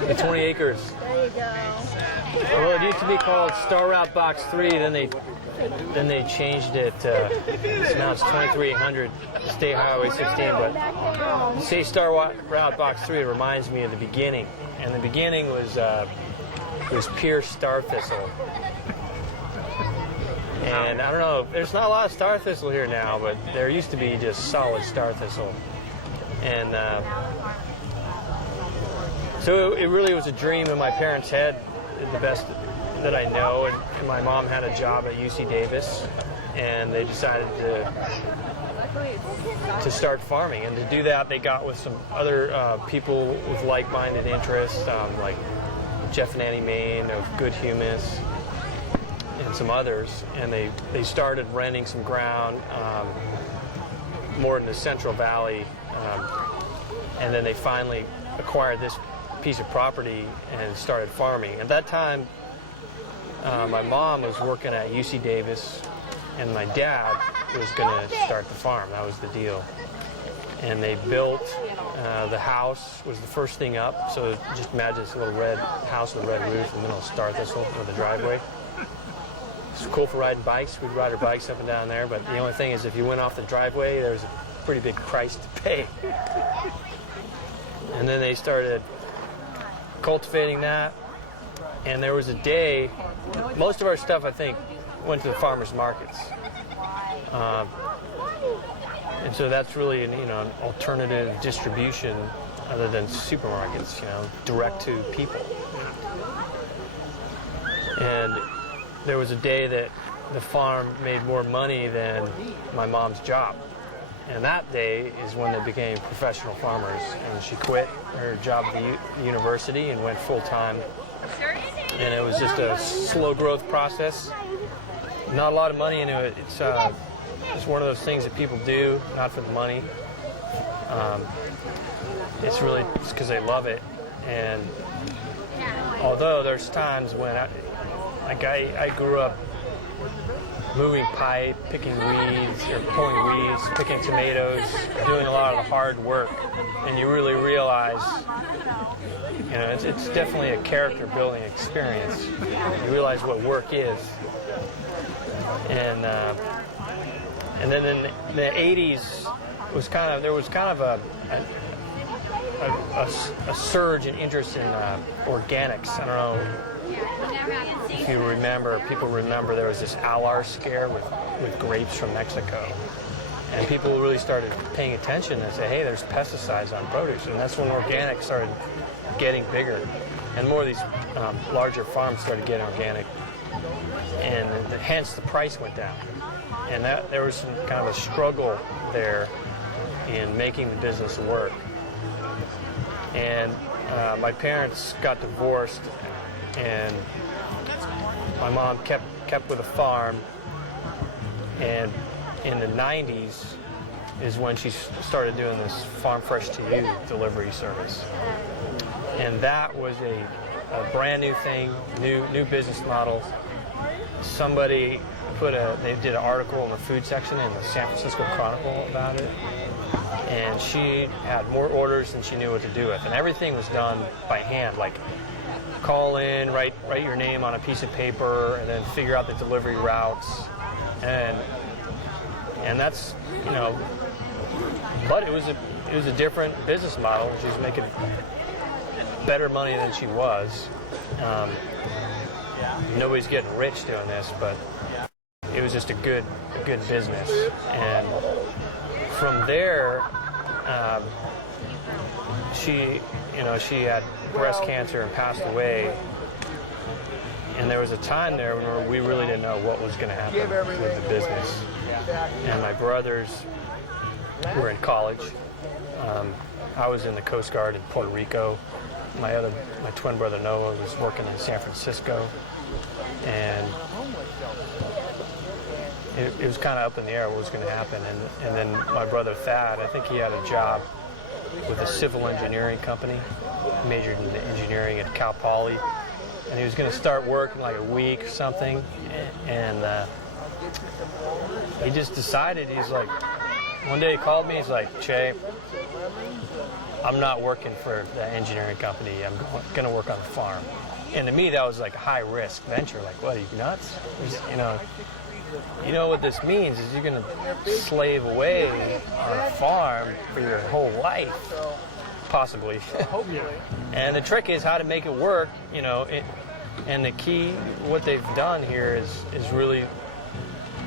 The 20 acres. There you go. Well, it used to be called Star Route Box 3, then they changed it. So now it's 2300 State Highway 16. But to say Star Route Box 3, it reminds me of the beginning. And the beginning was pure star thistle. And I don't know, there's not a lot of star thistle here now, but there used to be just solid star thistle. And so it really was a dream in my parents' head, the best that I know. And my mom had a job at UC Davis, and they decided to start farming. And to do that, they got with some other people with like-minded interests, like Jeff and Annie Main of Good Humus, and some others. And they started renting some ground more in the Central Valley. And then they finally acquired this piece of property and started farming. At that time, my mom was working at UC Davis, and my dad was going to start the farm. That was the deal. And they built the house was the first thing up. So just imagine this little red house with a red roof in the middle of star thistle with a driveway. It's cool for riding bikes. We'd ride our bikes up and down there. But the only thing is, if you went off the driveway, there was a pretty big price to pay. And then they started cultivating that, and there was a day, most of our stuff, I think, went to the farmers markets. And so that's really an alternative distribution other than supermarkets, direct to people. And there was a day that the farm made more money than my mom's job. And that day is when they became professional farmers. And she quit her job at the university and went full-time. And it was just a slow growth process. Not a lot of money into it. It's one of those things that people do, not for the money. It's because they love it. And although there's times when I grew up moving pipe, picking weeds, or pulling weeds, picking tomatoes, doing a lot of the hard work, and you really realize, it's definitely a character-building experience. You realize what work is, and then in the -- there was kind of a surge in interest in organics. I don't know if you remember, people remember there was this Alar scare with grapes from Mexico. And people really started paying attention and say, hey, there's pesticides on produce. And that's when organic started getting bigger. And more of these larger farms started getting organic. And hence the price went down. And there was some kind of a struggle there in making the business work. And my parents got divorced, and my mom kept with a farm, and in the 90s is when she started doing this Farm Fresh to You delivery service. And that was a brand new thing, new business model. Somebody they did an article in the food section in the San Francisco Chronicle about it, and she had more orders than she knew what to do with, and everything was done by hand, like call in, write your name on a piece of paper, and then figure out the delivery routes, and that's but it was a different business model. She was making better money than she was. Nobody's getting rich doing this, but it was just a good business. And from there, she had breast cancer and passed away. And there was a time there where we really didn't know what was going to happen with the business. And my brothers were in college. I was in the Coast Guard in Puerto Rico. My twin brother Noah was working in San Francisco, and it was kind of up in the air what was going to happen. And then my brother Thad, I think he had a job with a civil engineering company, majored in engineering at Cal Poly, and he was going to start work in like a week or something, and he just decided, he's like, one day he called me, he's like, Che, I'm not working for the engineering company. I'm going to work on the farm. And to me, that was like a high-risk venture. Like, what, are you nuts? You know what this means is you're going to slave away on a farm for your whole life, possibly. And the trick is how to make it work, and the key, what they've done here is really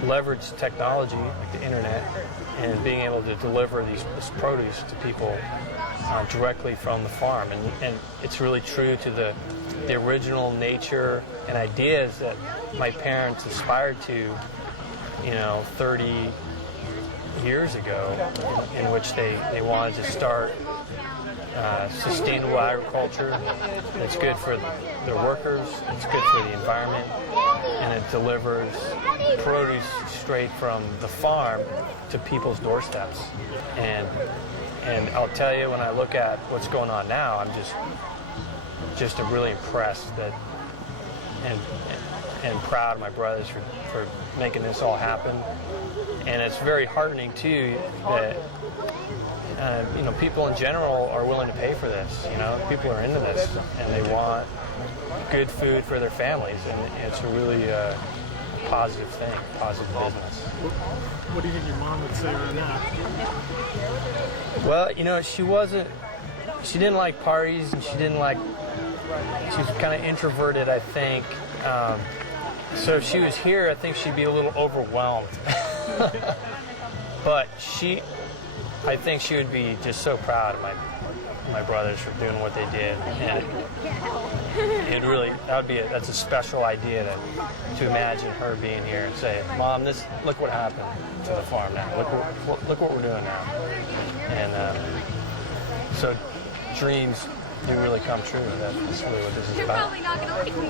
leverage technology, like the internet, and being able to deliver this produce to people directly from the farm. And it's really true to the original nature and ideas that my parents aspired to, 30 years ago, in which they wanted to start sustainable agriculture. It's good for their workers, it's good for the environment, and it delivers produce straight from the farm to people's doorsteps. And I'll tell you, when I look at what's going on now, I'm just really impressed that and proud of my brothers for making this all happen. And it's very heartening too that people in general are willing to pay for this. People are into this and they want good food for their families, and it's a really positive thing, positive business. What do you think your mom would say right now? Well, she didn't like parties, and she was kind of introverted, I think. So if she was here, I think she'd be a little overwhelmed. But I think she would be just so proud of my brothers for doing what they did. And that's a special idea to imagine her being here and say, Mom, look what happened to the farm now. Look what we're doing now. And so dreams do really come true. That's really what this is about.